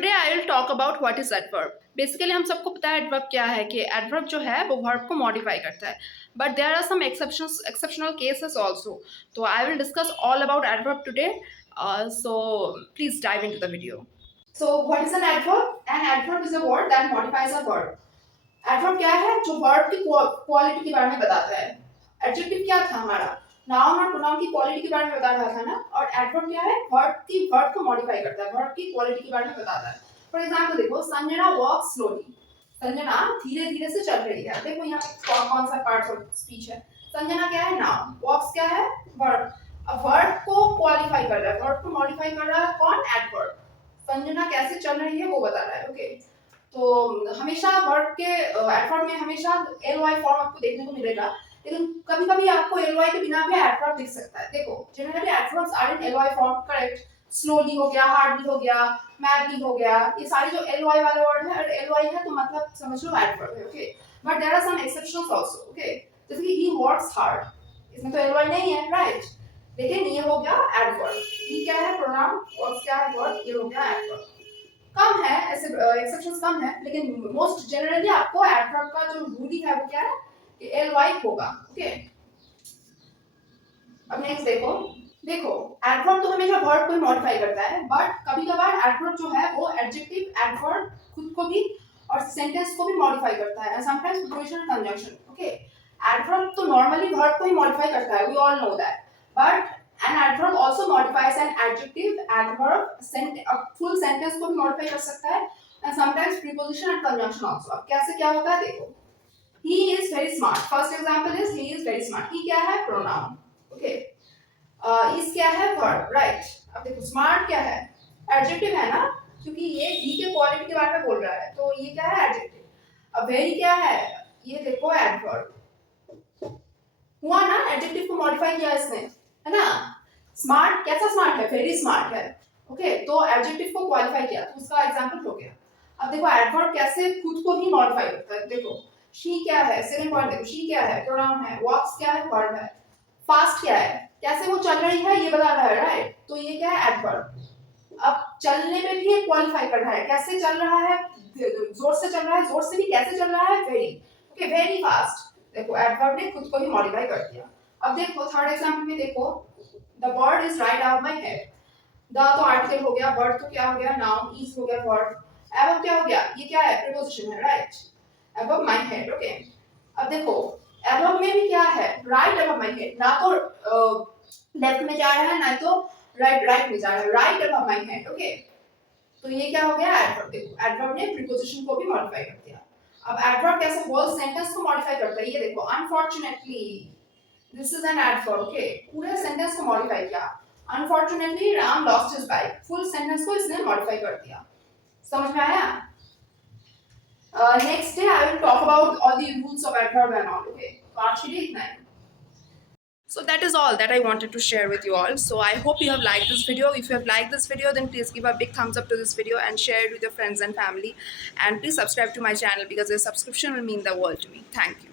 Today I will talk about what is adverb. Basically हम सबको पता है एडवर्ब क्या है, कि एडवर्ब जो है वो वर्ब को मॉडिफाई करता है, but there are some exceptional cases also. तो I will discuss all about adverb today, so please dive into the video. So what is an adverb? An adverb is a word that modifies a verb. Adverb क्या है? जो verb की quality के बारे में बताता है। एडजेक्टिव क्या था हमारा? नाउन और प्रोनाउन की क्वालिटी के बारे में बता रहा था ना। और एडवर्ब क्या है? वर्ब को मॉडिफाई करता है, वर्ब की क्वालिटी के बारे में बताता है। फॉर एग्जांपल देखो, संजना वॉक्स स्लोली। संजना धीरे धीरे से चल रही है। देखो यहाँ पे कौन सा पार्ट ऑफ स्पीच है। संजना क्या है? नाउन। वॉक्स क्या है? वर्ब। अब वर्ब को क्वालिफाई कर रहा है, वर्ब को मॉडिफाई कर रहा है कौन? एडवर्ब। संजना कैसे चल रही है वो बता रहा है। ओके, तो हमेशा वर्ब के एडवर्ब में हमेशा एल वाई फॉर्म आपको देखने को मिलेगा, लेकिन कभी कभी आपको एल वाई के बिना भी एडवर्ब दिख सकता है। देखो, generally adverbs are in L Y form, correct. Slowly हो गया, हार्डली हो गया, मैडली हो गया, ये सारे जो एल वाई वाले वर्ड है, और एल वाई है तो मतलब समझ लो एडवर्ब है। Okay, but there are some exceptions also. Okay, जैसे कि ही वर्क्स हार्ड, इसमें तो एल वाई नहीं है, राइट। लेकिन ये हो गया एडवर्ब। ही क्या है? प्रोनाउन। वर्क्स क्या है? वर्ब। ये हो गया एडवर्ब। कम है ऐसे एक्सेप्शंस, कम है, लेकिन मोस्ट जनरली आपको एडवर्ब का जो रूल है वो क्या है? कि एल वाई होगा। ओके, अब नेक्स्ट देखो। देखो, एडवर्ब तो हमेशा वर्ब को ही मॉडिफाई करता है, बट कभी कभार एडवर्ब जो है वो एडजेक्टिव एडवर्ब खुद को भी और सेंटेंस को भी मॉडिफाई करता है, sometimes preposition conjunction. Okay, adverb तो नॉर्मली वर्ब को ही मॉडिफाई करता है, we all know that, but an adverb also modifies an adjective, adverb, full sentence को भी modify कर सकता है, and sometimes preposition and conjunction also। अब कैसे क्या होता है देखो। He is very smart, first example is he is very smart। he क्या है? pronoun। okay, is क्या है? verb, right। अब देखो smart क्या है? adjective है ना, क्योंकि ये he के quality के बारे में बोल रहा है, तो ये क्या है? adjective। अब very क्या है? ये देखो adverb हुआ ना, adjective को modify किया इसने, है ना। स्मार्ट कैसा स्मार्ट है? वेरी स्मार्ट है। ओके, तो एडजेक्टिव को क्वालिफाई किया, तो उसका एग्जांपल हो गया। अब देखो एडवर्ब कैसे खुद को ही मॉडिफाई करता है। देखो, शी क्या है? सेकंड पॉइंट देखो, शी क्या है? प्रोनाउन है। वॉक्स क्या है? वर्ब है। फास्ट क्या है? कैसे वो चल रही है ये बता रहा है, राइट। तो ये क्या है? एडवर्ब। अब चलने में भी ये क्वालिफाई कर रहा है, कैसे चल रहा है? जोर से चल रहा है, जोर से भी कैसे चल रहा है? वेरी। Okay, very fast. देखो एडवर्ब ने खुद को ही मॉडिफाई कर दिया। अब देखो थर्ड एग्जांपल में देखो, the bird is right above my head। the तो आर्टिकल हो गया, bird तो क्या हो गया? नाउन। is हो गया verb। above क्या हो गया? ये क्या है? preposition है, right. above my head। Okay, अब देखो above में भी क्या है? right above my head। ना तो लेफ्ट में जा रहा है, ना तो राइट में जा रहा है, right above my head। Okay, तो ये क्या हो गया? एडवर्ब। देखो एडवर्ब ने प्रीपोजिशन को भी मॉडिफाई कर दिया। अब एडवर्ब कैसे होल सेंटेंस को मॉडिफाई करता है, ये देखो, unfortunately, this is an adverb. Okay, पूरे सेंटेंस को मॉडिफाई किया। Unfortunately Ram lost his bike, full sentence को इसने मॉडिफाई कर दिया। समझ में आया? Next day I will talk about all the rules of adverb and all. Okay, तो आज के लिए इतना ही। So that is all that I wanted to share with you all. So I hope you have liked this video. If you have liked this video, then please give a big thumbs up to this video and share it with your friends and family. And please subscribe to my channel, because your subscription will mean the world to me. Thank you.